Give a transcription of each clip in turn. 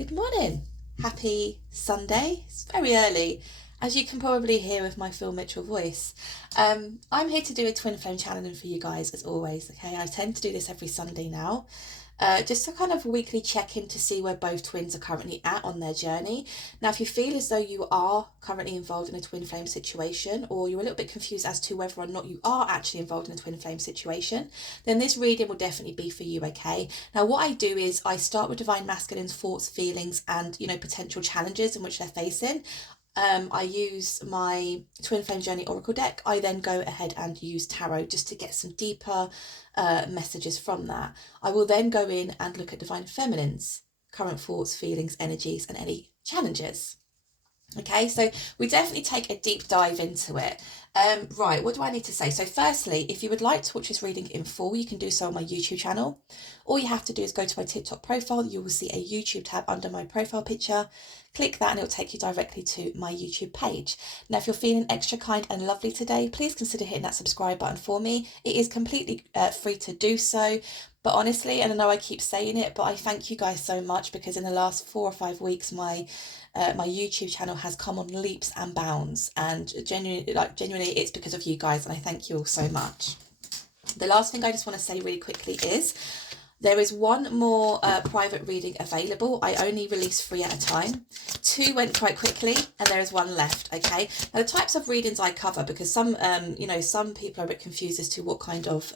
Good morning. Happy Sunday. It's very early, as you can probably hear with my Phil Mitchell voice. I'm here to do a twin flame channeling for you guys as always. Okay, I tend to do this every Sunday now. Just to kind of weekly check in to see where both twins are currently at on their journey. Now, if you feel as though you are currently involved in a twin flame situation, or you're a little bit confused as to whether or not you are actually involved in a twin flame situation, then this reading will definitely be for you, okay? Now, what I do is I start with Divine Masculine's thoughts, feelings, and, potential challenges in which they're facing. I use my Twin Flame Journey Oracle deck. I then go ahead and use tarot just to get some deeper messages from that. I will then go in and look at Divine Feminine's current thoughts, feelings, energies, and any challenges. Okay, so we definitely take a deep dive into it. Right, what do I need to say? So firstly, if you would like to watch this reading in full, you can do so on my YouTube channel. All you have to do is go to my TikTok profile. You will see a YouTube tab under my profile picture. Click that and it will take you directly to my YouTube page. Now, if you're feeling extra kind and lovely today, please consider hitting that subscribe button for me. It is completely free to do so. But honestly, and I know I keep saying it, but I thank you guys so much, because in the last 4 or 5 weeks, my YouTube channel has come on leaps and bounds, and genuinely it's because of you guys, and I thank you all so much. The last thing I just want to say really quickly is there is one more private reading available. I only release 3 at a time. 2 went quite quickly and there is 1 left, okay? Now, the types of readings I cover, because some people are a bit confused as to what kind of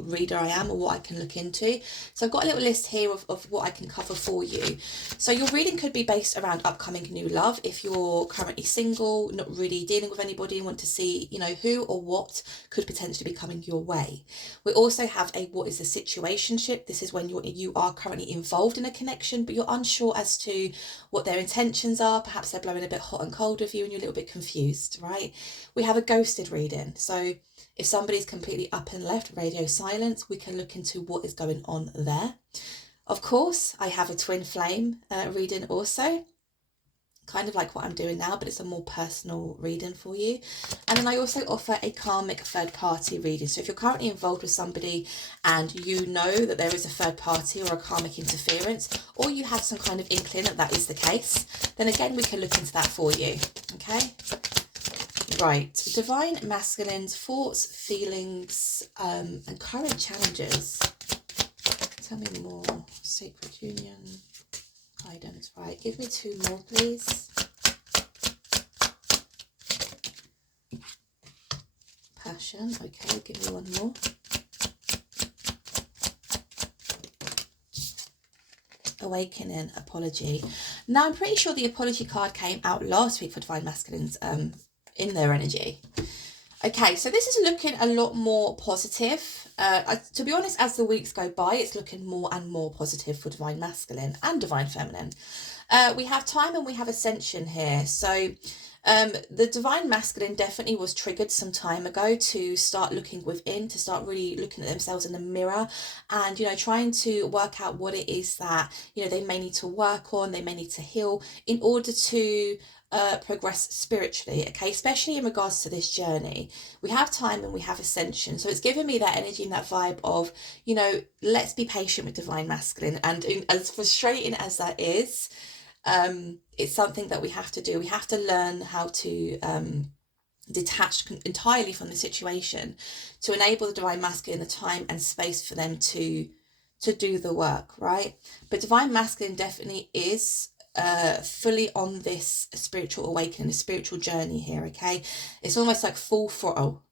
reader I am or what I can look into. So I've got a little list here of what I can cover for you. So your reading could be based around upcoming new love. If you're currently single, not really dealing with anybody, and want to see, who or what could potentially be coming your way. We also have a what is the situationship. This is when you are currently involved in a connection, but you're unsure as to what their intentions are. Perhaps they're blowing a bit hot and cold with you and you're a little bit confused, right? We have a ghosted reading. So if somebody's completely up and left, radio silence, we can look into what is going on there. Of course, I have a twin flame reading also, kind of like what I'm doing now, but it's a more personal reading for you. And then I also offer a karmic third party reading. So if you're currently involved with somebody and you know that there is a third party or a karmic interference, or you have some kind of inkling that that is the case, then again, we can look into that for you. Okay. Right. Divine Masculine's thoughts, feelings, and current challenges. Tell me more. Sacred Union. Guidance, right, give me 2 more please. Passion, okay, give me 1 more. Awakening, apology. Now, I'm pretty sure the apology card came out last week for Divine Masculines in their energy. Okay, so this is looking a lot more positive. To be honest, as the weeks go by, it's looking more and more positive for Divine Masculine and Divine Feminine. We have time and we have ascension here. So the Divine Masculine definitely was triggered some time ago to start looking within, to start really looking at themselves in the mirror and, trying to work out what it is that, they may need to work on, they may need to heal in order to progress spiritually, okay, especially in regards to this journey. We have time and we have ascension, so it's giving me that energy and that vibe of, let's be patient with Divine Masculine. And as frustrating as that is, it's something that we have to do. We have to learn how to detach entirely from the situation to enable the Divine Masculine the time and space for them to do the work, right? But Divine Masculine definitely is fully on this spiritual awakening, a spiritual journey here, okay? It's almost like full throttle.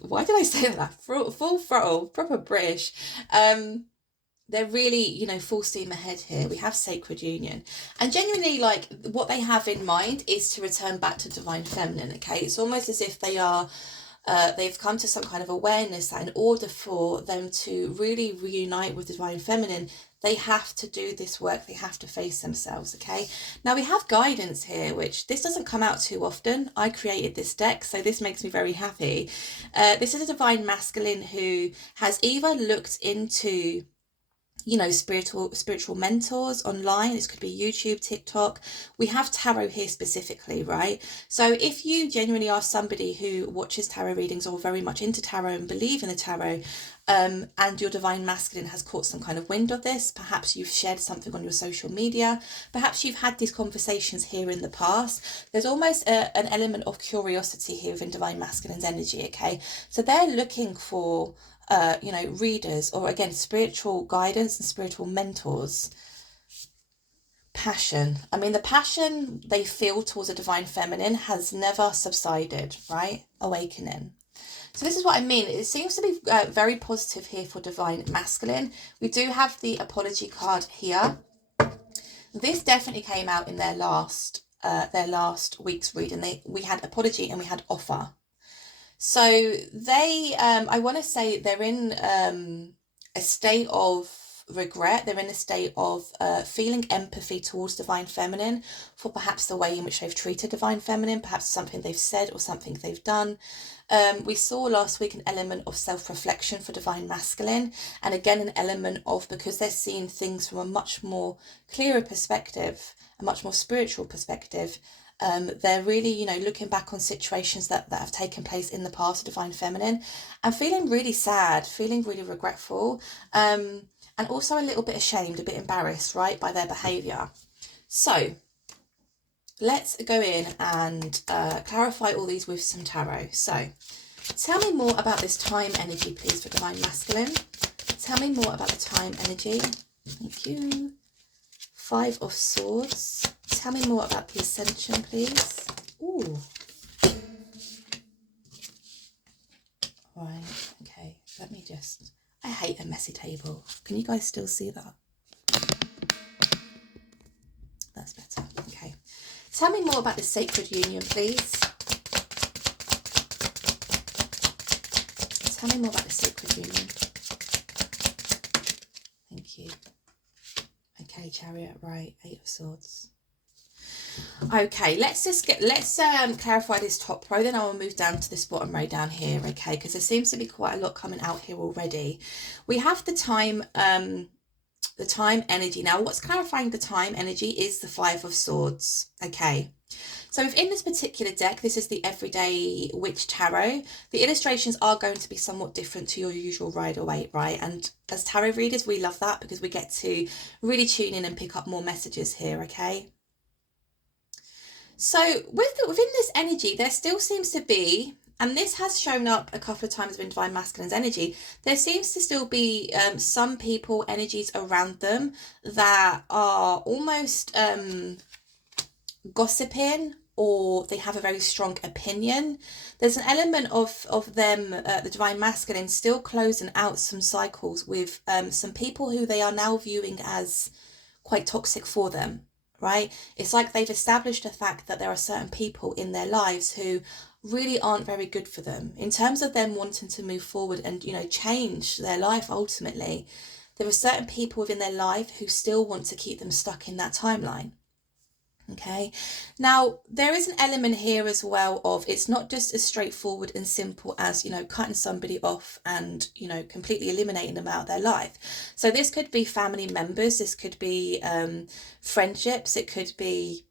Why did I say that? Full throttle, proper British. They're really, full steam ahead here. We have Sacred Union. And genuinely, like, what they have in mind is to return back to Divine Feminine, okay? It's almost as if they are they've come to some kind of awareness that in order for them to really reunite with Divine Feminine, they have to do this work. They have to face themselves, okay? Now, we have guidance here, which this doesn't come out too often. I created this deck, so this makes me very happy. This is a Divine Masculine who has either looked into you know, spiritual mentors online. This could be YouTube, TikTok. We have tarot here specifically, right? So if you genuinely are somebody who watches tarot readings or very much into tarot and believe in the tarot, and your divine masculine has caught some kind of wind of this, perhaps you've shared something on your social media, perhaps you've had these conversations here in the past, there's almost an element of curiosity here within divine masculine's energy, okay? So they're looking for you know, readers, or again, spiritual guidance and spiritual mentors. Passion. I mean, the passion they feel towards a divine feminine has never subsided, right? Awakening. So this is what I mean. It seems to be very positive here for divine masculine. We do have the apology card here. This definitely came out in their last week's reading. We had apology and we had offer. So they, I want to say they're in a state of regret. They're in a state of feeling empathy towards divine feminine for perhaps the way in which they've treated divine feminine, perhaps something they've said or something they've done. We saw last week an element of self-reflection for divine masculine, and again an element of, because they're seeing things from a much more clearer perspective, a much more spiritual perspective. They're really, you know, looking back on situations that have taken place in the past of divine feminine and feeling really sad, feeling really regretful, and also a little bit ashamed, a bit embarrassed, right, by their behaviour. So let's go in and clarify all these with some tarot. So tell me more about this time energy, please, for divine masculine. Tell me more about the time energy. Thank you. 5 of Swords. Tell me more about the Ascension, please. Ooh. Right, okay. Let me just... I hate a messy table. Can you guys still see that? That's better. Okay. Tell me more about the Sacred Union, please. Tell me more about the Sacred Union. Thank you. Okay, Chariot, right. 8 of Swords. Okay, let's clarify this top row, then I will move down to this bottom row down here, okay, because there seems to be quite a lot coming out here already. We have the time energy. Now, what's clarifying the time energy is the 5 of Swords, okay. So within this particular deck, this is the Everyday Witch Tarot. The illustrations are going to be somewhat different to your usual Rider-Waite, right? And as tarot readers, we love that because we get to really tune in and pick up more messages here, okay? So within this energy, there still seems to be, and this has shown up a couple of times in Divine Masculine's energy, there seems to still be some people, energies around them that are almost gossiping, or they have a very strong opinion. There's an element of them, the Divine Masculine, still closing out some cycles with some people who they are now viewing as quite toxic for them. Right? It's like they've established the fact that there are certain people in their lives who really aren't very good for them in terms of them wanting to move forward and, you know, change their life ultimately. There are certain people within their life who still want to keep them stuck in that timeline. Okay, now there is an element here as well of, it's not just as straightforward and simple as, you know, cutting somebody off and, you know, completely eliminating them out of their life. So this could be family members, this could be friendships, it could be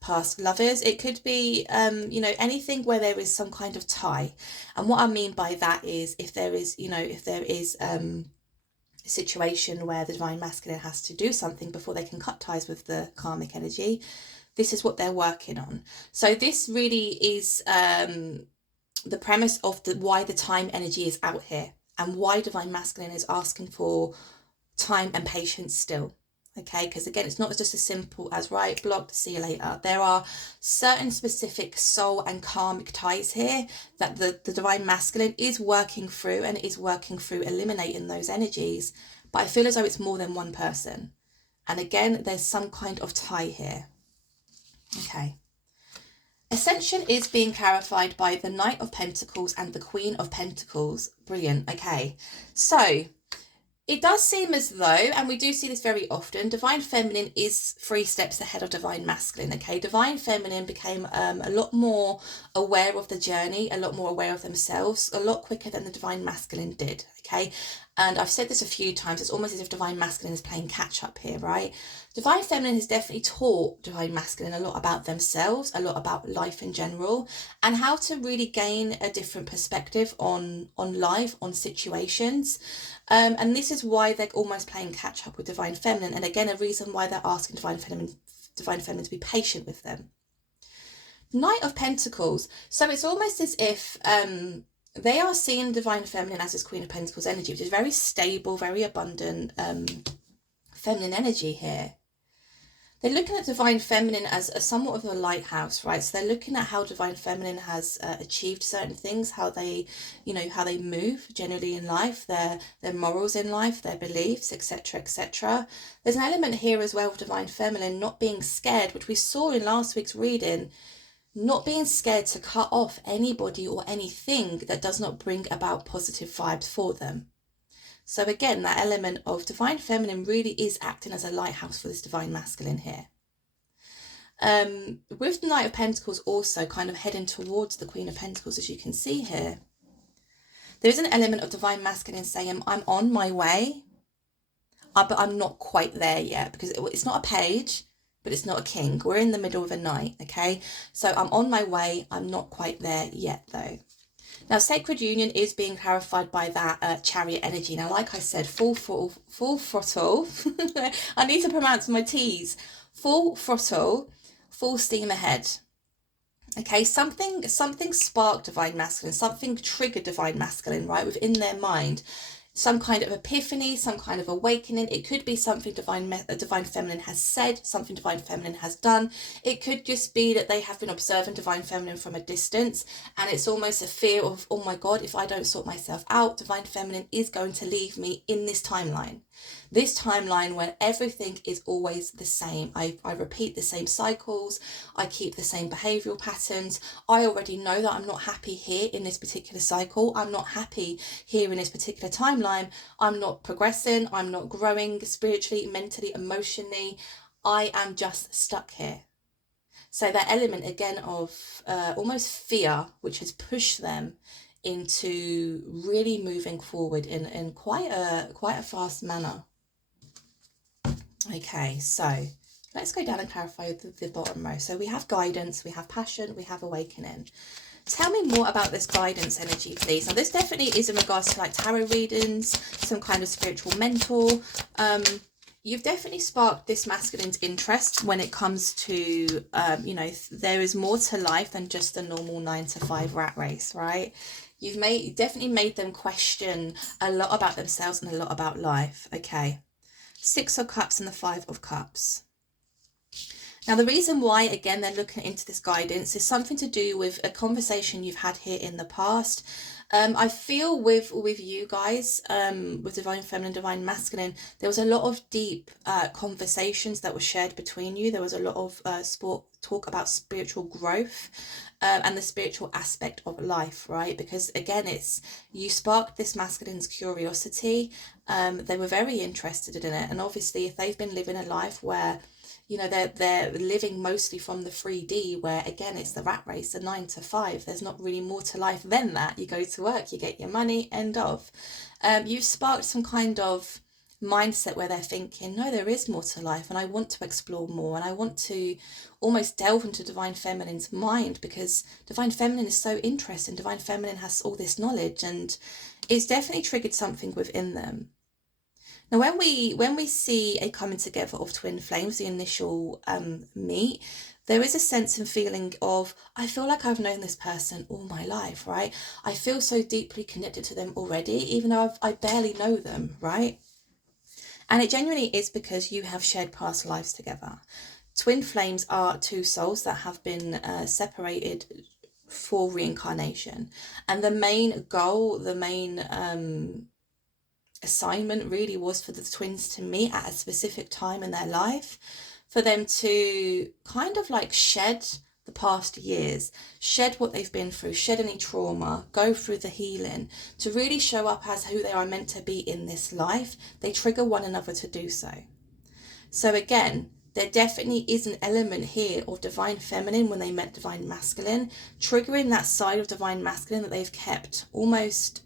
past lovers, it could be you know, anything where there is some kind of tie. And what I mean by that is, if there is, you know, if there is situation where the Divine Masculine has to do something before they can cut ties with the karmic energy, this is what they're working on. So this really is the premise of why the time energy is out here, and why Divine Masculine is asking for time and patience still. Okay, because again, it's not just as simple as, right, blocked, see you later. There are certain specific soul and karmic ties here that the Divine Masculine is working through, and is working through eliminating those energies. But I feel as though it's more than one person. And again, there's some kind of tie here. Okay. Ascension is being clarified by the Knight of Pentacles and the Queen of Pentacles. Brilliant. Okay. So it does seem as though, and we do see this very often, Divine Feminine is 3 steps ahead of Divine Masculine, okay? Divine Feminine became a lot more aware of the journey, a lot more aware of themselves, a lot quicker than the Divine Masculine did, okay? And I've said this a few times, it's almost as if divine masculine is playing catch up here, right? Divine feminine has definitely taught divine masculine a lot about themselves, a lot about life in general, and how to really gain a different perspective on life, on situations. And this is why they're almost playing catch up with divine feminine, and again, a reason why they're asking divine feminine to be patient with them. Knight of Pentacles. So it's almost as if they are seeing divine feminine as this Queen of Pentacles energy, which is very stable, very abundant feminine energy here. They're looking at divine feminine as a somewhat of a lighthouse, right? So they're looking at how divine feminine has achieved certain things, how they, how they move generally in life, their morals in life, their beliefs, etc., etc. There's an element here as well of divine feminine not being scared, which we saw in last week's reading, not being scared to cut off anybody or anything that does not bring about positive vibes for them. So again, that element of divine feminine really is acting as a lighthouse for this divine masculine here. With the Knight of Pentacles also kind of heading towards the Queen of Pentacles, as you can see here, there is an element of divine masculine saying, I'm on my way, but I'm not quite there yet, because it's not a page, but it's not a king. We're in the middle of a night, okay? So I'm on my way. I'm not quite there yet, though. Now, Sacred Union is being clarified by that Chariot energy. Now, like I said, full throttle. I need to pronounce my T's. Full throttle, full steam ahead. Okay, something sparked divine masculine, something triggered divine masculine, right, within their mind. Some kind of epiphany, some kind of awakening. It could be something divine feminine has said, something divine feminine has done. It could just be that they have been observing divine feminine from a distance, and it's almost a fear of, oh my God, if I don't sort myself out, divine feminine is going to leave me in this timeline. This timeline when everything is always the same. I repeat the same cycles. I keep the same behavioral patterns. I already know that I'm not happy here in this particular cycle. I'm not happy here in this particular timeline. I'm not progressing. I'm not growing spiritually, mentally, emotionally. I am just stuck here. So that element again of almost fear, which has pushed them into really moving forward in quite a fast manner. Okay, so let's go down and clarify the bottom row. So we have guidance, we have passion, we have awakening. Tell me more about this guidance energy, please. Now, this definitely is in regards to like tarot readings, some kind of spiritual mentor. You've definitely sparked this masculine's interest when it comes to, there is more to life than just a normal 9-to-5 rat race, right? You've definitely made them question a lot about themselves and a lot about life. Okay. 6 of Cups and the 5 of Cups. Now, the reason why, again, they're looking into this guidance is something to do with a conversation you've had here in the past. I feel with you guys, with Divine Feminine, Divine Masculine, there was a lot of deep conversations that were shared between you. There was a lot of talk about spiritual growth and the spiritual aspect of life, right? Because, again, you sparked this masculine's curiosity. They were very interested in it. And obviously, if they've been living a life where they're living mostly from the 3D, where again it's the rat race, the 9-to-5. There's not really more to life than that. You go to work, you get your money, end of. You've sparked some kind of mindset where they're thinking, no, there is more to life, and I want to explore more, and I want to almost delve into Divine Feminine's mind, because Divine Feminine is so interesting. Divine Feminine has all this knowledge, and it's definitely triggered something within them. Now, when we see a coming together of twin flames, the initial meet, there is a sense and feeling of, I feel like I've known this person all my life, right? I feel so deeply connected to them already, even though I barely know them, right? And it genuinely is because you have shared past lives together. Twin flames are two souls that have been separated for reincarnation. And the main goal, the main assignment really was for the twins to meet at a specific time in their life, for them to kind of like shed the past years, shed what they've been through, shed any trauma, go through the healing, to really show up as who they are meant to be in this life. They trigger one another to do so. So again, there definitely is an element here of Divine Feminine when they met Divine Masculine, triggering that side of Divine Masculine that they've kept almost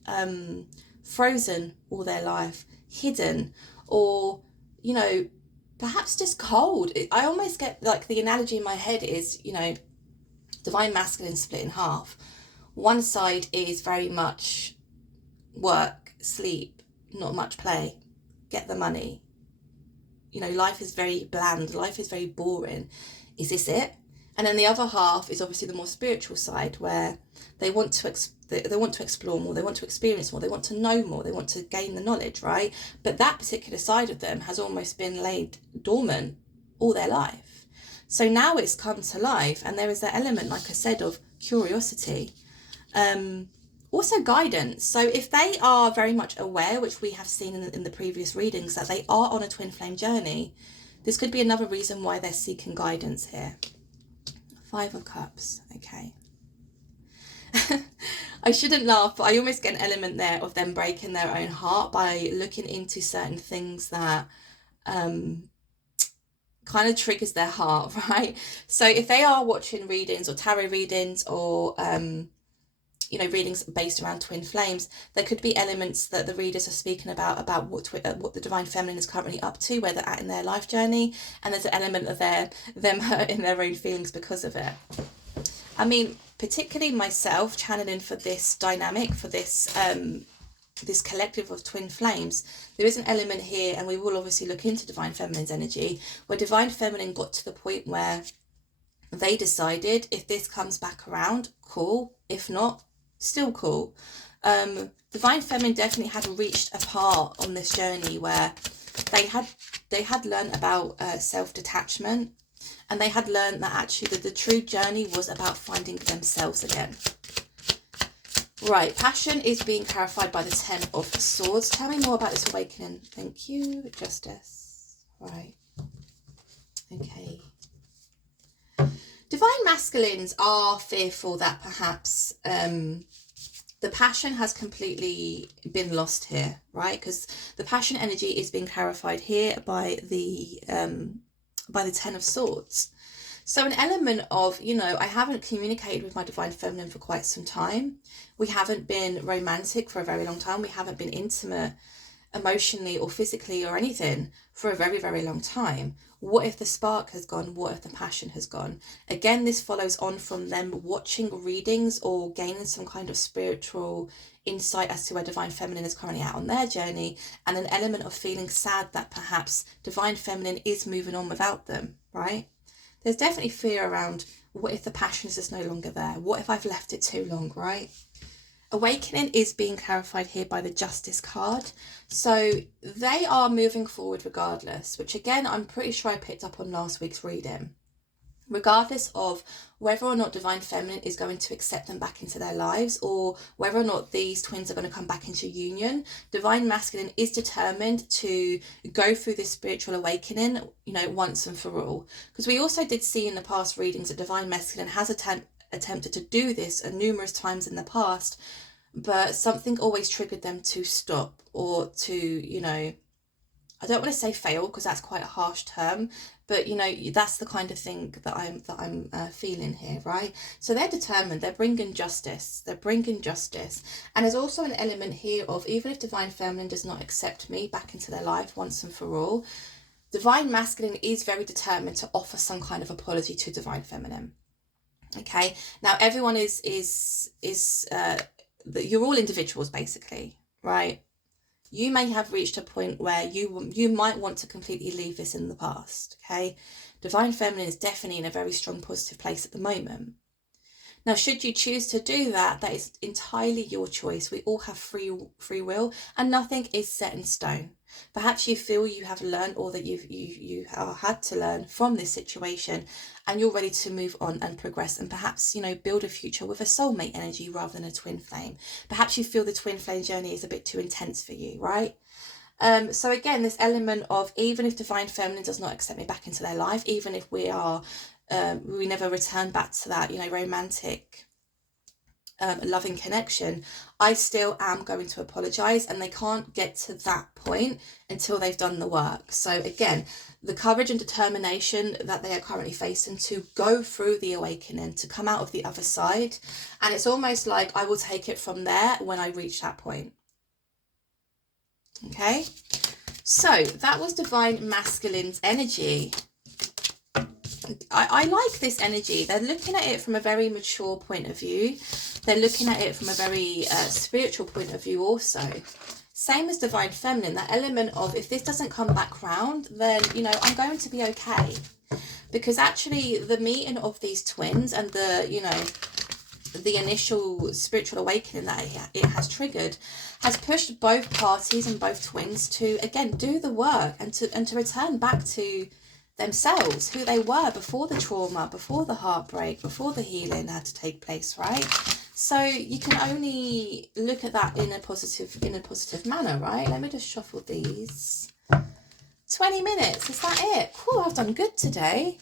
frozen all their life, hidden, or, you know, perhaps just cold. I almost get like the analogy in my head is, you know, divine masculine split in half. One side is very much work, sleep, not much play, get the money. You know, life is very bland, life is very boring. Is this it? And then the other half is obviously the more spiritual side, where they want to they want to explore more, they want to experience more, they want to know more, they want to gain the knowledge, right? But that particular side of them has almost been laid dormant all their life. So now it's come to life, and there is that element, like I said, of curiosity. Also guidance. So if they are very much aware, which we have seen in the previous readings, that they are on a twin flame journey, this could be another reason why they're seeking guidance here. 5 of Cups. Okay. I shouldn't laugh, but I almost get an element there of them breaking their own heart by looking into certain things that kind of triggers their heart, right? So if they are watching readings or tarot readings or you know, readings based around twin flames, there could be elements that the readers are speaking about what the divine feminine is currently up to, where they're at in their life journey, and there's an element of them hurting their own feelings because of it. I mean, particularly myself channeling for this dynamic, for this this collective of twin flames, there is an element here, and we will obviously look into divine feminine's energy, where divine feminine got to the point where they decided, if this comes back around, cool. If not, still cool. Divine feminine definitely had reached a part on this journey where they had learned about self-detachment, and they had learned that actually the true journey was about finding themselves again. Right, passion is being clarified by the 10 of Swords. Tell me more about this awakening. Thank you. Justice. Right. Okay. Divine masculines are fearful that perhaps the passion has completely been lost here, right? Because the passion energy is being clarified here by the 10 of Swords. So an element of, you know, I haven't communicated with my divine feminine for quite some time. We haven't been romantic for a very long time. We haven't been intimate emotionally or physically or anything for a very, very long time. What if the spark has gone? What if the passion has gone? Again, this follows on from them watching readings or gaining some kind of spiritual insight as to where divine feminine is currently at on their journey, and an element of feeling sad that perhaps divine feminine is moving on without them, right? There's definitely fear around, what if the passion is just no longer there? What if I've left it too long, right? Awakening is being clarified here by the Justice card. So they are moving forward regardless, which again, I'm pretty sure I picked up on last week's reading. Regardless of whether or not divine feminine is going to accept them back into their lives, or whether or not these twins are going to come back into union, divine masculine is determined to go through this spiritual awakening, you know, once and for all. Because we also did see in the past readings that divine masculine has attempted to do this numerous times in the past, but something always triggered them to stop, or to, you know, I don't want to say fail because that's quite a harsh term, but you know, that's the kind of thing that I'm feeling here, right? So they're determined, they're bringing justice, and there's also an element here of, even if divine feminine does not accept me back into their life once and for all, divine masculine is very determined to offer some kind of apology to divine feminine. Okay, now everyone is you're all individuals basically, right? You may have reached a point where you might want to completely leave this in the past, okay? Divine feminine is definitely in a very strong positive place at the moment. Now, should you choose to do that, that is entirely your choice. We all have free will, and nothing is set in stone. Perhaps you feel you have learned, or that you had to learn from this situation, and you're ready to move on and progress, and perhaps, you know, build a future with a soulmate energy rather than a twin flame. Perhaps you feel the twin flame journey is a bit too intense for you, right? So again, this element of, even if divine feminine does not accept me back into their life, even if we never return back to that, you know, romantic loving connection, I still am going to apologize, and they can't get to that point until they've done the work. So again, the courage and determination that they are currently facing to go through the awakening, to come out of the other side, and it's almost like, I will take it from there when I reach that point. Okay, so that was Divine Masculine's energy. I like this energy. They're looking at it from a very mature point of view. They're looking at it from a very spiritual point of view also. Same as Divine Feminine, that element of, if this doesn't come back round, then, you know, I'm going to be okay. Because actually the meeting of these twins and the, you know, the initial spiritual awakening that it has triggered has pushed both parties and both twins to, again, do the work and to return back to themselves, who they were before the trauma, before the heartbreak, before the healing had to take place, right? So you can only look at that in a positive manner, right? Let me just shuffle these. 20 minutes, is that it? Cool, I've done good today.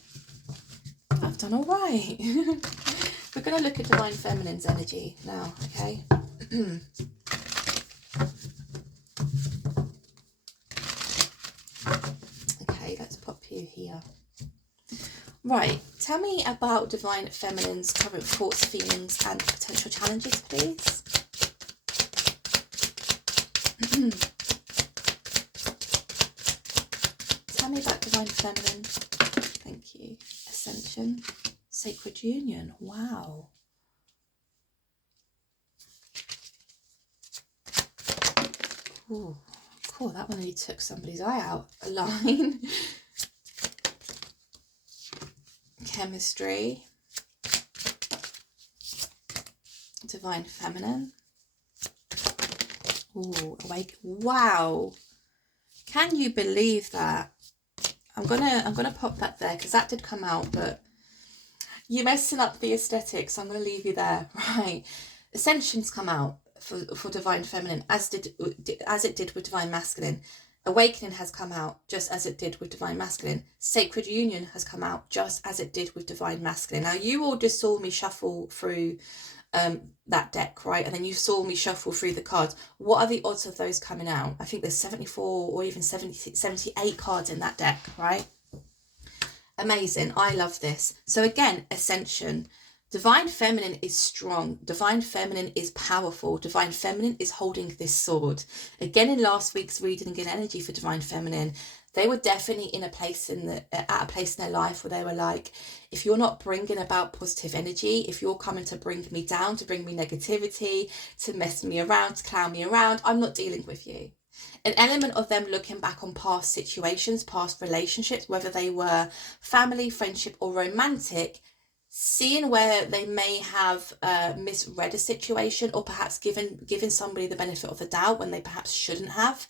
I've done all right. We're going to look at Divine Feminine's energy now, okay? Okay, let's pop you here. Right, tell me about Divine Feminine's current thoughts, feelings, and potential challenges, please. Tell me about Divine Feminine. Thank you. Ascension. Sacred Union. Wow. Ooh, cool. That one really took somebody's eye out. A line. Chemistry. Divine Feminine. Ooh, awake. Wow. Can you believe that? I'm gonna pop that there because that did come out, but you're messing up the aesthetics, so I'm gonna leave you there. Right. Ascension's come out for Divine Feminine, as it did with Divine Masculine. Awakening has come out just as it did with Divine Masculine. Sacred Union has come out just as it did with Divine Masculine. Now, you all just saw me shuffle through that deck, right? And then you saw me shuffle through the cards. What are the odds of those coming out? I think there's 74 or even 78 cards in that deck, right? Amazing. I love this. So again, Ascension. Divine Feminine is strong. Divine Feminine is powerful. Divine Feminine is holding this sword. Again, in last week's reading and energy for Divine Feminine, they were definitely at a place in their life where they were like, if you're not bringing about positive energy, if you're coming to bring me down, to bring me negativity, to mess me around, to clown me around, I'm not dealing with you. An element of them looking back on past situations, past relationships, whether they were family, friendship, or romantic, seeing where they may have misread a situation, or perhaps given somebody the benefit of the doubt when they perhaps shouldn't have,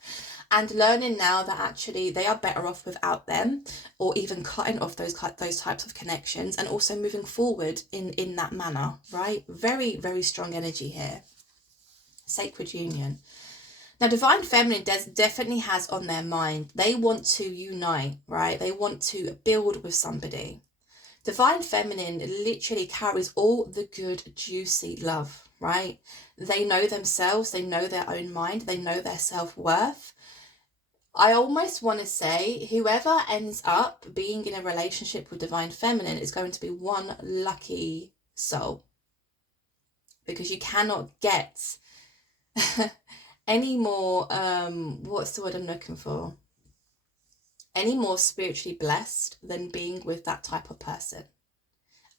and learning now that actually they are better off without them, or even cutting off those types of connections, and also moving forward in that manner, right? Very, very strong energy here. Sacred Union. Now, Divine Feminine definitely has on their mind, they want to unite, right? They want to build with somebody. Divine Feminine literally carries all the good, juicy love, right? They know themselves, they know their own mind, they know their self-worth. I almost want to say whoever ends up being in a relationship with Divine Feminine is going to be one lucky soul. Because you cannot get any more, what's the word I'm looking for? Any more spiritually blessed than being with that type of person.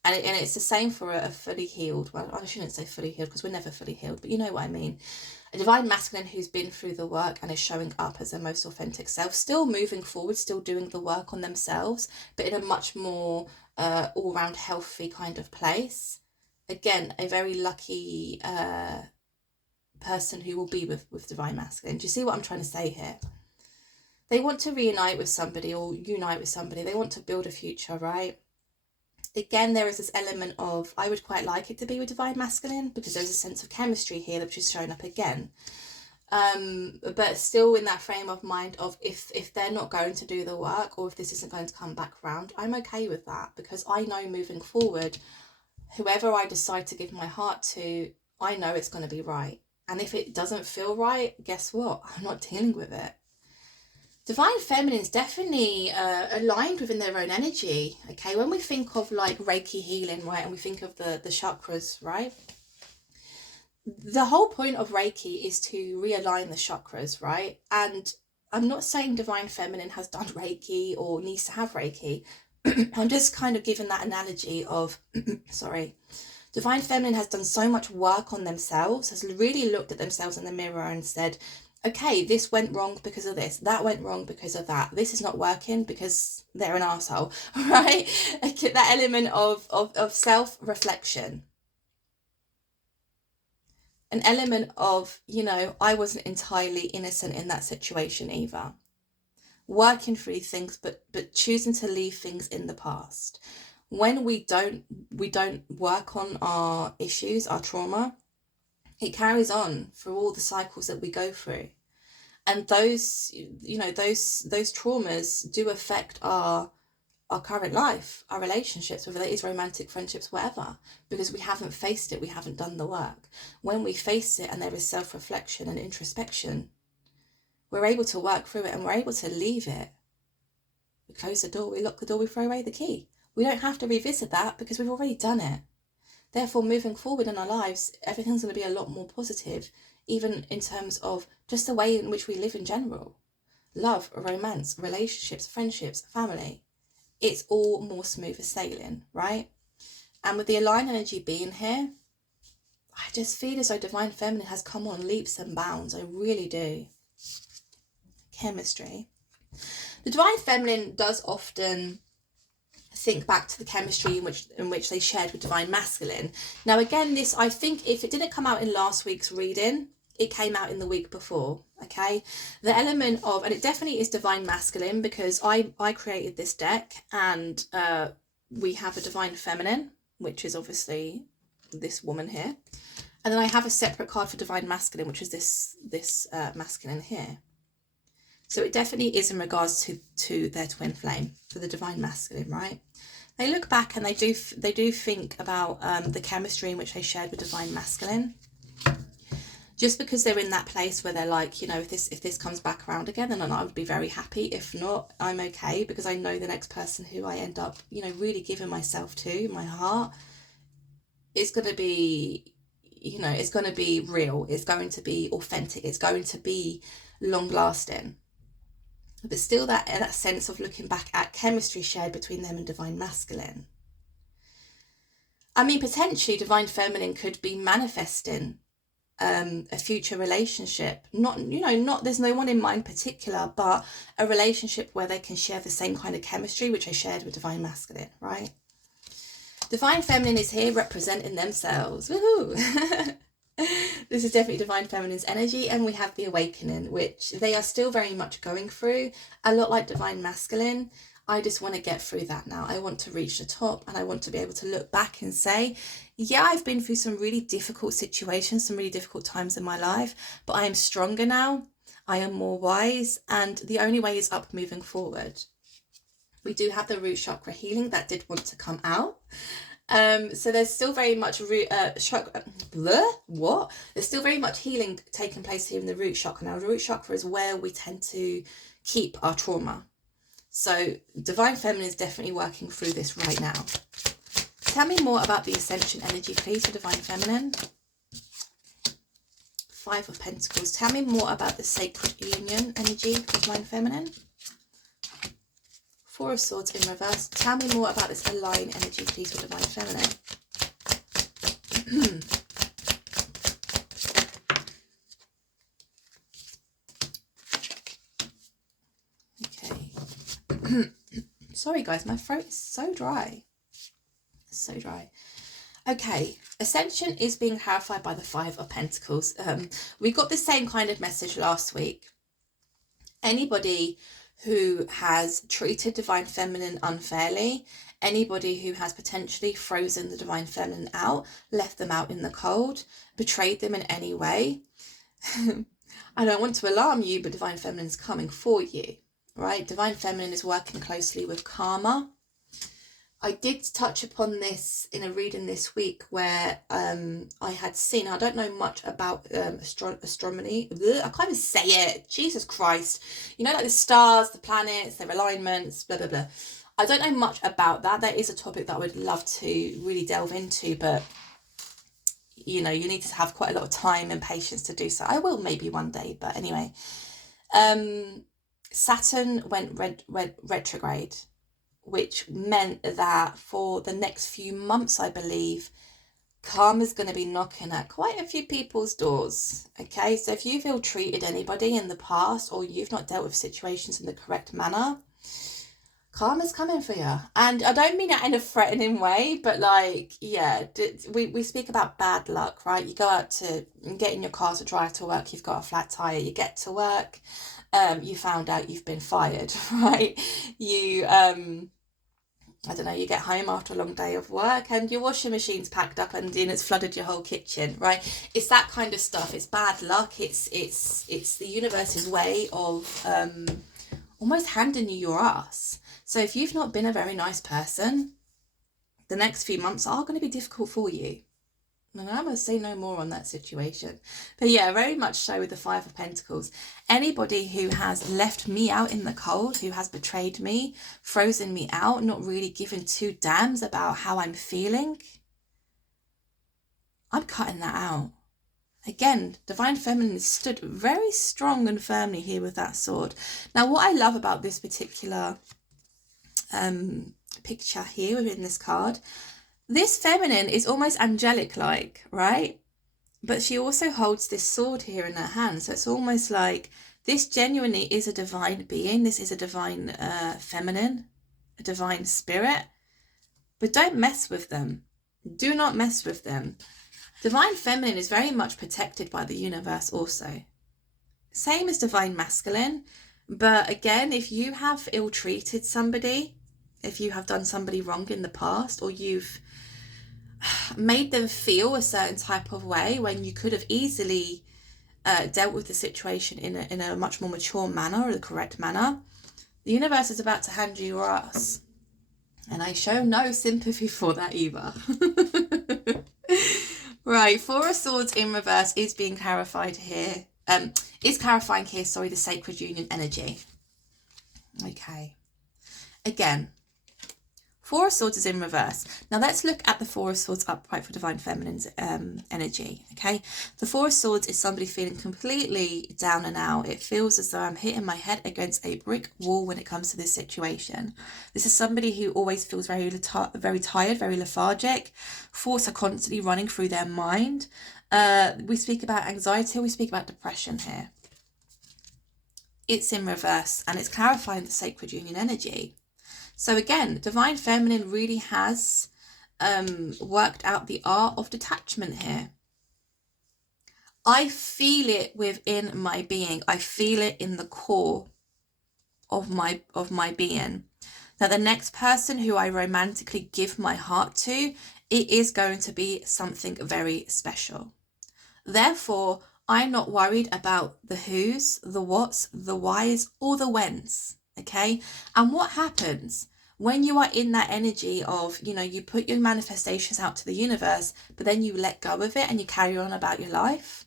And it's the same for a fully healed, well, I shouldn't say fully healed because we're never fully healed, but you know what I mean. A Divine Masculine who's been through the work and is showing up as their most authentic self, still moving forward, still doing the work on themselves, but in a much more all-round healthy kind of place. Again, a very lucky person who will be with Divine Masculine. Do you see what I'm trying to say here? They want to reunite with somebody or unite with somebody. They want to build a future, right? Again, there is this element of, I would quite like it to be with Divine Masculine because there's a sense of chemistry here which is showing up again. But still in that frame of mind of if they're not going to do the work, or if this isn't going to come back round, I'm okay with that, because I know moving forward, whoever I decide to give my heart to, I know it's going to be right. And if it doesn't feel right, guess what? I'm not dealing with it. Divine Feminine is definitely aligned within their own energy, okay? When we think of like Reiki healing, right, and we think of the chakras, right? the whole point of Reiki is to realign the chakras, right? And I'm not saying Divine Feminine has done Reiki or needs to have Reiki. I'm just kind of giving that analogy of, sorry, Divine Feminine has done so much work on themselves, has really looked at themselves in the mirror and said, okay, this went wrong because of this, that went wrong because of that, this is not working because they're an arsehole, right? That element of self-reflection. An element of, I wasn't entirely innocent in that situation either. Working through things, but choosing to leave things in the past. When we don't work on our issues, our trauma, it carries on through all the cycles that we go through. And those traumas do affect our current life, our relationships, whether it is romantic, friendships, whatever, because we haven't faced it, we haven't done the work. When we face it and there is self-reflection and introspection, we're able to work through it and we're able to leave it. We close the door, we lock the door, we throw away the key. We don't have to revisit that because we've already done it. Therefore, moving forward in our lives, everything's going to be a lot more positive, even in terms of just the way in which we live in general. Love, romance, relationships, friendships, family. It's all more smoother sailing, right? And with the aligned energy being here, I just feel as though Divine Feminine has come on leaps and bounds. I really do. Chemistry. The Divine Feminine does often think back to the chemistry in which they shared with Divine Masculine. Now again, this, I think if it didn't come out in last week's reading, it came out in the week before, okay? The element of, and it definitely is Divine Masculine because I created this deck and we have a Divine Feminine, which is obviously this woman here. And then I have a separate card for Divine Masculine, which is this masculine here. So it definitely is in regards to their twin flame for the Divine Masculine, right? They look back and they do think about the chemistry in which they shared with Divine Masculine. Just because they're in that place where they're like, if this comes back around again, then I would be very happy. If not, I'm okay, because I know the next person who I end up, really giving myself to, my heart, is going to be, it's going to be real. It's going to be authentic. It's going to be long lasting. But still that sense of looking back at chemistry shared between them and Divine Masculine. I mean, potentially Divine Feminine could be manifesting a future relationship, not there's no one in mind particular, but a relationship where they can share the same kind of chemistry which I shared with Divine Masculine, right? Divine Feminine is here representing themselves. Woohoo! This is definitely Divine Feminine's energy, and we have the awakening, which they are still very much going through, a lot like Divine Masculine. I just want to get through that now. I want to reach the top, and I want to be able to look back and say, yeah, I've been through some really difficult situations, some really difficult times in my life, but I am stronger now. I am more wise, and the only way is up, moving forward. We do have the root chakra healing that did want to come out. So there's still very much there's still very much healing taking place here in the root chakra. Now, the root chakra is where we tend to keep our trauma. So Divine Feminine is definitely working through this right now. Tell me more about the Ascension energy, please, for Divine Feminine. 5 of Pentacles. Tell me more about the Sacred Union energy for Divine Feminine. 4 of Swords in reverse. Tell me more about this Align energy, please, for Divine Feminine. Okay. Sorry, guys, my throat is so dry. So dry. Okay, Ascension is being clarified by the 5 of Pentacles. We got the same kind of message last week. Anybody who has treated Divine Feminine unfairly, anybody who has potentially frozen the Divine Feminine out, left them out in the cold, betrayed them in any way. I don't want to alarm you, but Divine Feminine is coming for you, right? Divine Feminine is working closely with karma. I did touch upon this in a reading this week where I had seen, I don't know much about astronomy. Ugh, I can't even say it. Jesus Christ. Like the stars, the planets, their alignments, blah, blah, blah. I don't know much about that. That is a topic that I would love to really delve into. But, you know, you need to have quite a lot of time and patience to do so. I will maybe one day, but anyway. Saturn went retrograde, which meant that for the next few months, I believe, karma's going to be knocking at quite a few people's doors. Okay, so if you've ill-treated anybody in the past, or you've not dealt with situations in the correct manner, karma's coming for you. And I don't mean that in a threatening way, but like, yeah, we speak about bad luck, right? You go out to get in your car to drive to work, you've got a flat tire, you get to work, you found out you've been fired, right? You I don't know, you get home after a long day of work and your washing machine's packed up and it's flooded your whole kitchen, right? It's that kind of stuff. It's bad luck. It's the universe's way of almost handing you your ass. So if you've not been a very nice person, the next few months are going to be difficult for you. And I'm going to say no more on that situation. But yeah, very much so with the Five of Pentacles. Anybody who has left me out in the cold, who has betrayed me, frozen me out, not really given two damns about how I'm feeling, I'm cutting that out. Again, Divine Feminine stood very strong and firmly here with that sword. Now, what I love about this particular picture here within this card, this feminine is almost angelic-like, right? But she also holds this sword here in her hand. So it's almost like this genuinely is a divine being. This is a divine feminine, a divine spirit. But don't mess with them. Do not mess with them. Divine feminine is very much protected by the universe also. Same as divine masculine. But again, if you have ill-treated somebody, if you have done somebody wrong in the past, or you've made them feel a certain type of way when you could have easily dealt with the situation in a much more mature manner, or the correct manner, the universe is about to hand you your ass. And I show no sympathy for that either. Right, Four of Swords in reverse is being clarified here. Is clarifying here, sorry, the sacred union energy. Okay. Again, Four of Swords is in reverse. Now let's look at the Four of Swords upright for Divine Feminine's energy, okay? The Four of Swords is somebody feeling completely down and out. It feels as though I'm hitting my head against a brick wall when it comes to this situation. This is somebody who always feels very tired, very lethargic. Thoughts are constantly running through their mind. We speak about anxiety, we speak about depression here. It's in reverse, and it's clarifying the sacred union energy. So again, Divine Feminine really has worked out the art of detachment here. I feel it within my being. I feel it in the core of my being. Now, the next person who I romantically give my heart to, it is going to be something very special. Therefore, I'm not worried about the who's, the what's, the why's, or the when's. Okay, and what happens when you are in that energy of, you know, you put your manifestations out to the universe, but then you let go of it and you carry on about your life?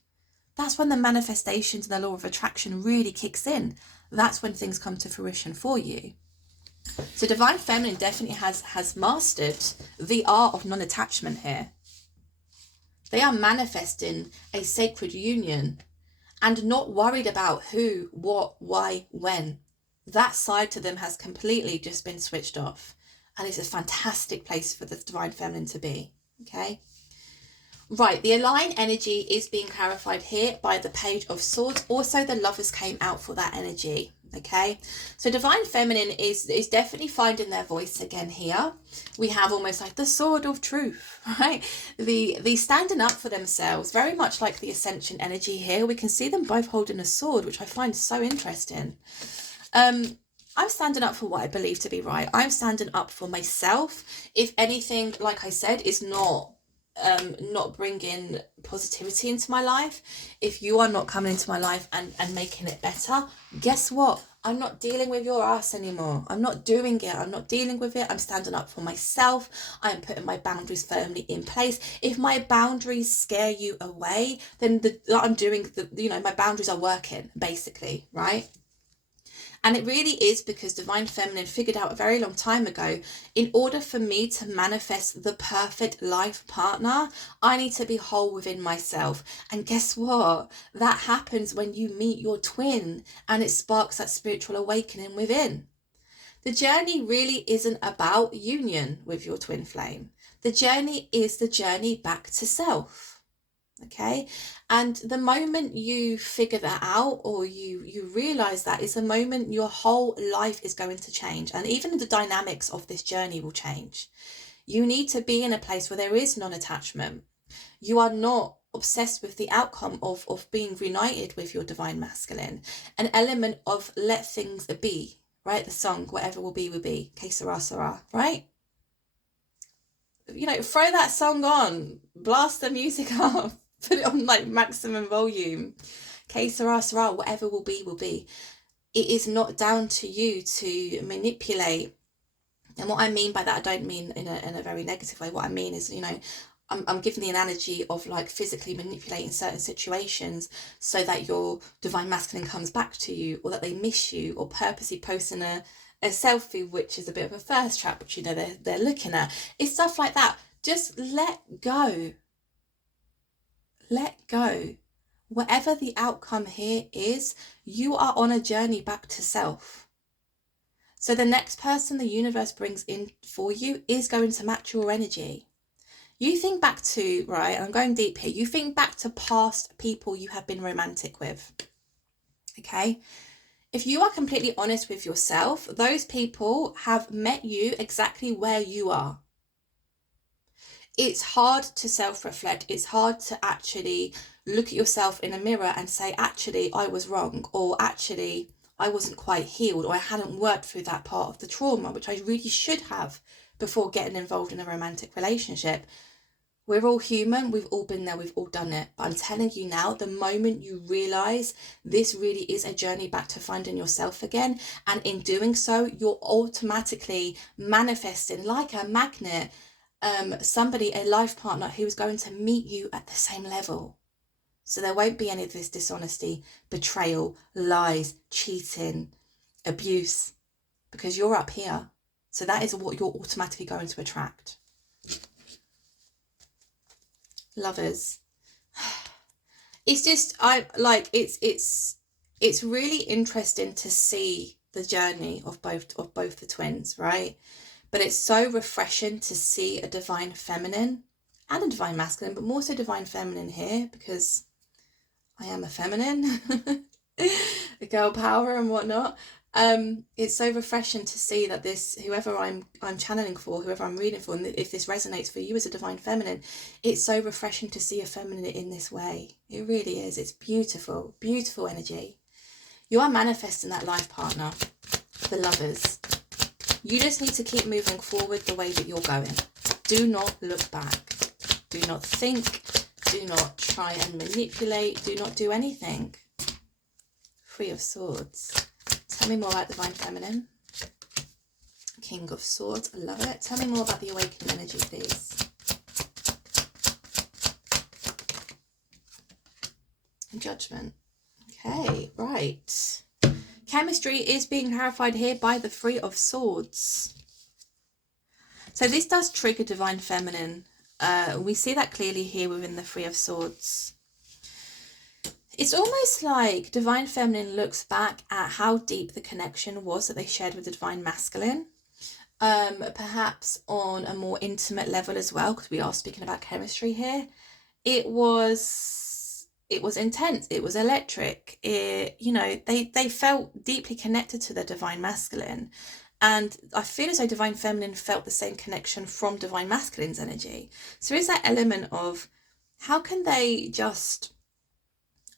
That's when the manifestations and the law of attraction really kicks in. That's when things come to fruition for you. So Divine Feminine definitely has mastered the art of non-attachment here. They are manifesting a sacred union and not worried about who, what, why, when. That side to them has completely just been switched off. And it's a fantastic place for the Divine Feminine to be. Okay. Right. The Align energy is being clarified here by the Page of Swords. Also, the Lovers came out for that energy. Okay. So Divine Feminine is definitely finding their voice again here. We have almost like the Sword of Truth, right? The standing up for themselves, very much like the Ascension energy here. We can see them both holding a sword, which I find so interesting. I'm standing up for what I believe to be right. I'm standing up for myself. If anything, like I said, is not bringing positivity into my life, if you are not coming into my life and making it better, guess what? I'm not dealing with your ass anymore. I'm not doing it. I'm not dealing with it. I'm standing up for myself. I am putting my boundaries firmly in place. If my boundaries scare you away, then I'm doing my boundaries are working, basically, right? And it really is because divine feminine figured out a very long time ago, in order for me to manifest the perfect life partner, I need to be whole within myself. And guess what? That happens when you meet your twin and it sparks that spiritual awakening within. The journey really isn't about union with your twin flame. The journey is the journey back to self. Okay, and the moment you figure that out, or you realize that, is the moment your whole life is going to change, and even the dynamics of this journey will change. You need to be in a place where there is non-attachment. You are not obsessed with the outcome of being reunited with your divine masculine. An element of let things be, right? The song, whatever will be, que sera, sera, right? You know, throw that song on, blast the music up, put it on like maximum volume. Que sera, sera, whatever will be, will be. It is not down to you to manipulate. And what I mean by that, I don't mean in a very negative way. What I mean is, you know, I'm giving the analogy of like physically manipulating certain situations so that your divine masculine comes back to you, or that they miss you, or purposely posting a selfie, which is a bit of a thirst trap, which, you know, they're looking at. It's stuff like that. Just let go. Let go. Whatever the outcome here is, you are on a journey back to self. So the next person the universe brings in for you is going to match your energy. You think back to, right, I'm going deep here, you think back to past people you have been romantic with, okay? If you are completely honest with yourself, those people have met you exactly where you are. It's hard to self-reflect. It's hard to actually look at yourself in a mirror and say, actually, I was wrong, or actually, I wasn't quite healed, or I hadn't worked through that part of the trauma, which I really should have before getting involved in a romantic relationship. We're all human, we've all been there, we've all done it. But I'm telling you now, the moment you realise this really is a journey back to finding yourself again, and in doing so, you're automatically manifesting like a magnet, somebody, a life partner who is going to meet you at the same level. So there won't be any of this dishonesty, betrayal, lies, cheating, abuse, because you're up here. So that is what you're automatically going to attract. Lovers. It's just, it's really interesting to see the journey of both the twins, right? But it's so refreshing to see a divine feminine and a divine masculine, but more so divine feminine here, because I am a feminine, a girl power and whatnot. It's so refreshing to see that this, whoever I'm channeling for, whoever I'm reading for, and if this resonates for you as a divine feminine, it's so refreshing to see a feminine in this way. It really is. It's beautiful, beautiful energy. You are manifesting that life partner, the lovers. You just need to keep moving forward the way that you're going. Do not look back. Do not think. Do not try and manipulate. Do not do anything. Three of Swords. Tell me more about Divine Feminine. King of Swords. I love it. Tell me more about the awakening energy, please. Judgment. Okay, right. Chemistry is being clarified here by the Three of Swords. So this does trigger Divine Feminine. We see that clearly here within the Three of Swords. It's almost like Divine Feminine looks back at how deep the connection was that they shared with the Divine Masculine. Perhaps on a more intimate level as well, because we are speaking about chemistry here. It was intense. It was electric. They felt deeply connected to their Divine Masculine. And I feel as though Divine Feminine felt the same connection from Divine Masculine's energy. So is that element of how can they just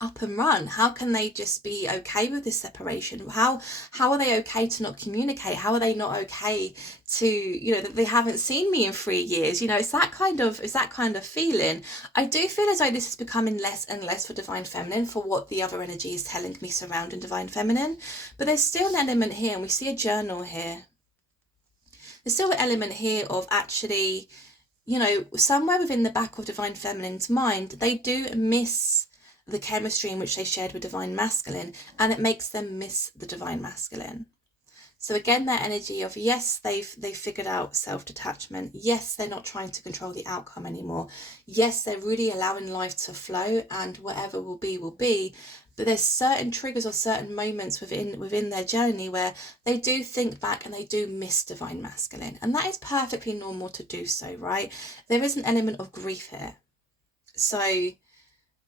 up and run? How can they just be okay with this separation? How are they okay to not communicate? How are they not okay to, that they haven't seen me in 3 years? It's that kind of feeling. I do feel as though this is becoming less and less for Divine Feminine, for what the other energy is telling me surrounding Divine Feminine. But there's still an element here, and we see a journal here. There's still an element here of actually, somewhere within the back of Divine Feminine's mind, they do miss the chemistry in which they shared with divine masculine, and it makes them miss the divine masculine. So again, that energy of, yes, they've figured out self-detachment. Yes, they're not trying to control the outcome anymore. Yes, they're really allowing life to flow, and whatever will be, will be. But there's certain triggers or certain moments within their journey where they do think back and they do miss divine masculine. And that is perfectly normal to do so, right? There is an element of grief here. So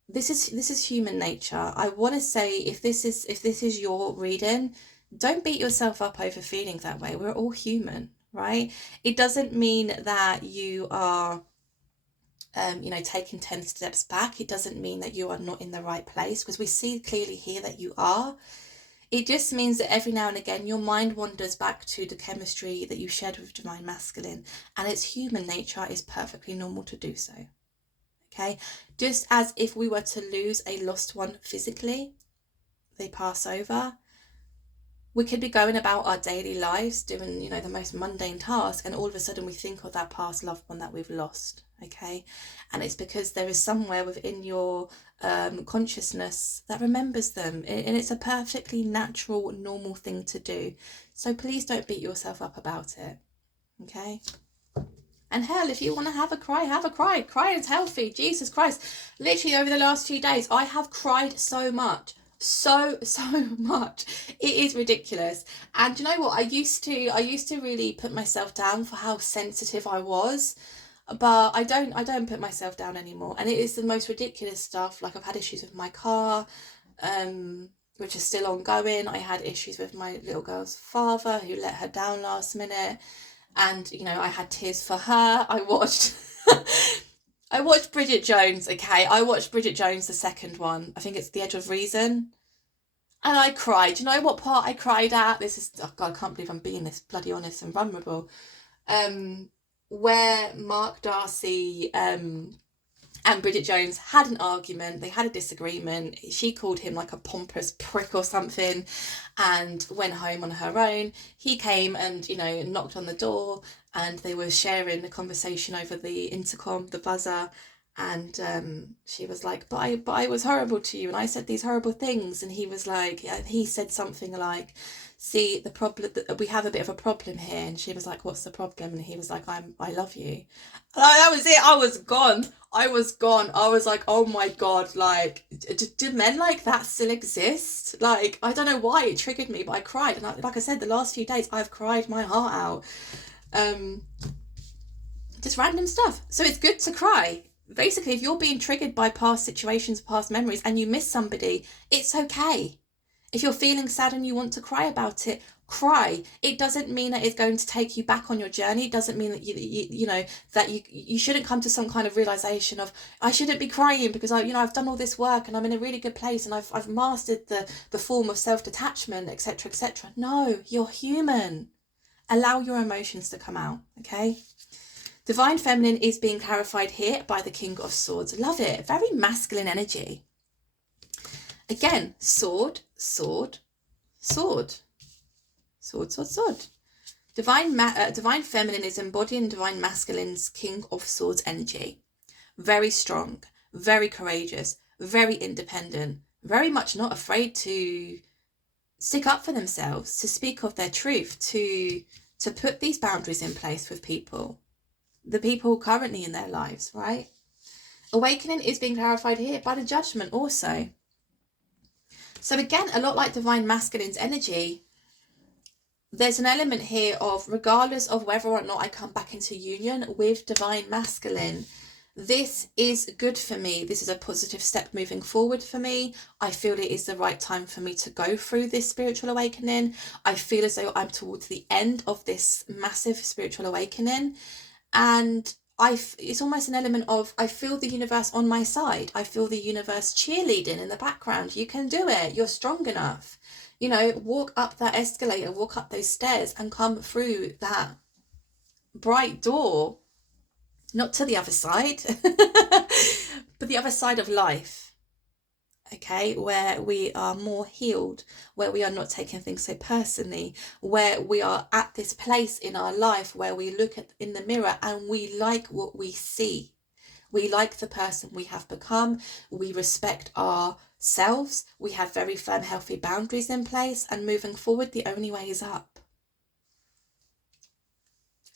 this is human nature. I want to say, if this is your reading, don't beat yourself up over feeling that way. We're all human, right? It doesn't mean that you are taking 10 steps back. It doesn't mean that you are not in the right place, because we see clearly here that you are. It just means that every now and again your mind wanders back to the chemistry that you shared with divine masculine, and it's human nature. Is perfectly normal to do so. Okay, just as if we were to lose a lost one physically, they pass over. We could be going about our daily lives doing, the most mundane task, and all of a sudden we think of that past loved one that we've lost. Okay, and it's because there is somewhere within your consciousness that remembers them, and it's a perfectly natural, normal thing to do. So please don't beat yourself up about it. Okay. And hell, if you want to have a cry, have a cry. Crying is healthy. Jesus Christ. Literally over the last few days, I have cried so much. So much. It is ridiculous. And you know what? I used to really put myself down for how sensitive I was. But I don't put myself down anymore. And it is the most ridiculous stuff. Like, I've had issues with my car, which is still ongoing. I had issues with my little girl's father, who let her down last minute. And, I had tears for her. I watched Bridget Jones, okay? I watched Bridget Jones, the second one. I think it's The Edge of Reason. And I cried. Do you know what part I cried at? Oh God, I can't believe I'm being this bloody honest and vulnerable. Where Mark Darcy and Bridget Jones had an argument. They had a disagreement. She called him like a pompous prick or something, and went home on her own. He came and, knocked on the door, and they were sharing the conversation over the intercom, the buzzer. And she was like, but I was horrible to you, and I said these horrible things. And he was like, he said something like, see, the problem, we have a bit of a problem here. And she was like, what's the problem? And he was like, I love you. And that was it. I was gone. I was like, oh my God, like, do men like that still exist? Like, I don't know why it triggered me, but I cried. And like I said, the last few days I've cried my heart out. Just random stuff. So it's good to cry. Basically, if you're being triggered by past situations, past memories, and you miss somebody, it's okay. If you're feeling sad and you want to cry about it, cry. It doesn't mean that it's going to take you back on your journey. It doesn't mean that you shouldn't come to some kind of realization of, I shouldn't be crying because I've done all this work and I'm in a really good place and I've mastered the form of self-detachment, etc., etc. No, you're human. Allow your emotions to come out, okay? Divine Feminine is being clarified here by the King of Swords. Love it. Very masculine energy. Again, sword, sword, sword. Sword, sword, sword. Divine Feminine is embodying Divine Masculine's King of Swords energy. Very strong, very courageous, very independent, very much not afraid to stick up for themselves, to speak of their truth, to put these boundaries in place with people. The people currently in their lives, right? Awakening is being clarified here by the Judgment also. So again, a lot like Divine Masculine's energy, there's an element here of, regardless of whether or not I come back into union with Divine Masculine, this is good for me. This is a positive step moving forward for me. I feel it is the right time for me to go through this spiritual awakening. I feel as though I'm towards the end of this massive spiritual awakening. And it's almost an element of, I feel the universe on my side. I feel the universe cheerleading in the background. You can do it. You're strong enough. Walk up that escalator, walk up those stairs and come through that bright door. Not to the other side, but the other side of life. Okay, where we are more healed, where we are not taking things so personally, where we are at this place in our life where we look in the mirror and we like what we see. We like the person we have become. We respect ourselves. We have very firm, healthy boundaries in place. And moving forward, the only way is up.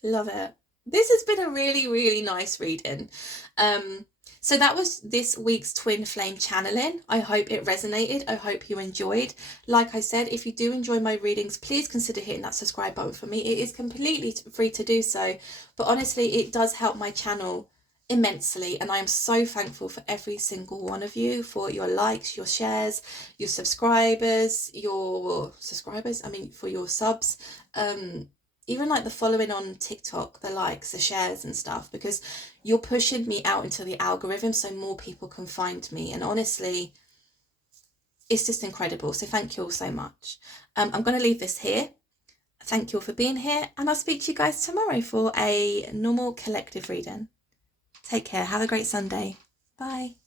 Love it. This has been a really, really nice reading. Um, so that was this week's Twin Flame channeling. I hope it resonated. I hope you enjoyed. Like I said, if you do enjoy my readings, please consider hitting that subscribe button for me. It is completely free to do so, but honestly, it does help my channel immensely, and I am so thankful for every single one of you, for your likes, your shares, your subscribers, I mean, for your subs. Even like the following on TikTok, the likes, the shares and stuff, because you're pushing me out into the algorithm so more people can find me. And honestly, it's just incredible. So thank you all so much. I'm going to leave this here. Thank you all for being here, and I'll speak to you guys tomorrow for a normal collective reading. Take care. Have a great Sunday. Bye.